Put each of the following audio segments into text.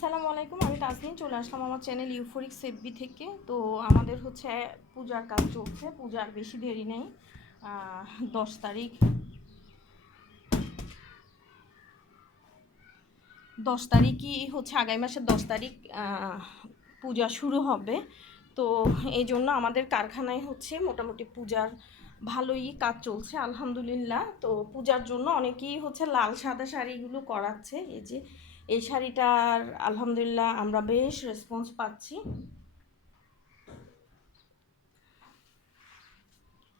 আসসালামু আলাইকুম, আমি তাজমিন চলে আসলাম আমার চ্যানেল ইউফোরিক সেফবি থেকে। তো আমাদের হচ্ছে পূজার কাজ চলছে পূজার বেশি দেরি নেই। দশ তারিখ। দশ তারিখই হচ্ছে আগামী মাসের দশ তারিখ পূজা শুরু হবে। তো এই জন্য আমাদের কারখানায় হচ্ছে মোটামুটি পূজার ভালোই কাজ চলছে, আলহামদুলিল্লাহ। তো পূজার জন্য অনেকেই হচ্ছে লাল সাদা শাড়িগুলো করাচ্ছে। এই যে, এই শাড়িটার আলহামদুলিল্লাহ আমরা বেশ রেসপন্স পাচ্ছি।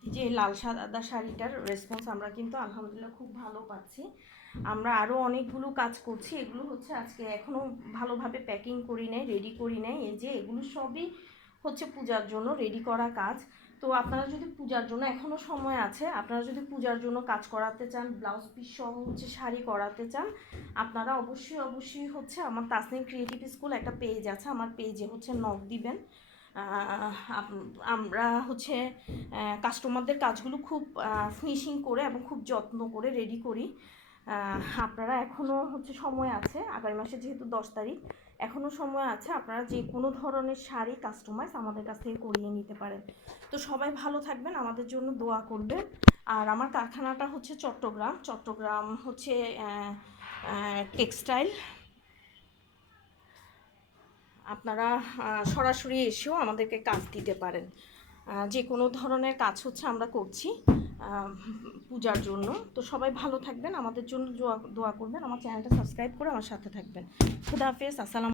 যে লাল সাদা শাড়িটার রেসপন্স আমরা কিন্তু আলহামদুলিল্লাহ খুব ভালো পাচ্ছি। আমরা আরও অনেকগুলো কাজ করছি। এগুলো হচ্ছে আজকে এখনও ভালোভাবে প্যাকিং করি নাই রেডি করি নাই। এই যে, এগুলো সবই হচ্ছে পূজার জন্য রেডি করা কাজ। তো আপনারা যদি পূজার জন্য এখনও সময় আছে, আপনারা যদি পূজার জন্য কাজ করাতে চান ব্লাউজ পিস সহ হচ্ছে শাড়ি করাতে চান, আপনারা অবশ্যই অবশ্যই হচ্ছে আমার তাসনিম ক্রিয়েটিভ স্কুল একটা পেজ আছে, আমার পেজে হচ্ছে নক দিবেন। আমরা হচ্ছে কাস্টমারদের কাজগুলো খুব ফিনিশিং করে এবং খুব যত্ন করে রেডি করি। আপনারা এখনও হচ্ছে সময় আছে, আগামী মাসে যেহেতু দশ তারিখ এখনও সময় আছে, আপনারা যে কোনো ধরনের শাড়ি কাস্টমাইজ আমাদের কাছ থেকে করিয়ে নিতে পারেন। তো সবাই ভালো থাকবেন, আমাদের জন্য দোয়া করবেন। আর আমার কারখানাটা হচ্ছে চট্টগ্রাম চট্টগ্রাম হচ্ছে টেক্সটাইল আপনারা সরাসরি এসেও আমাদেরকে কাজ দিতে পারেন। যে কোনো ধরনের কাজ হচ্ছে আমরা করছি। পূজার জন্য। তো সবাই ভালো থাকবেন, আমাদের জন্য দোয়া করবেন। আমার চ্যানেলটা সাবস্ক্রাইব করে আমার সাথে থাকবেন। খুদা হাফেজ, আসসালাম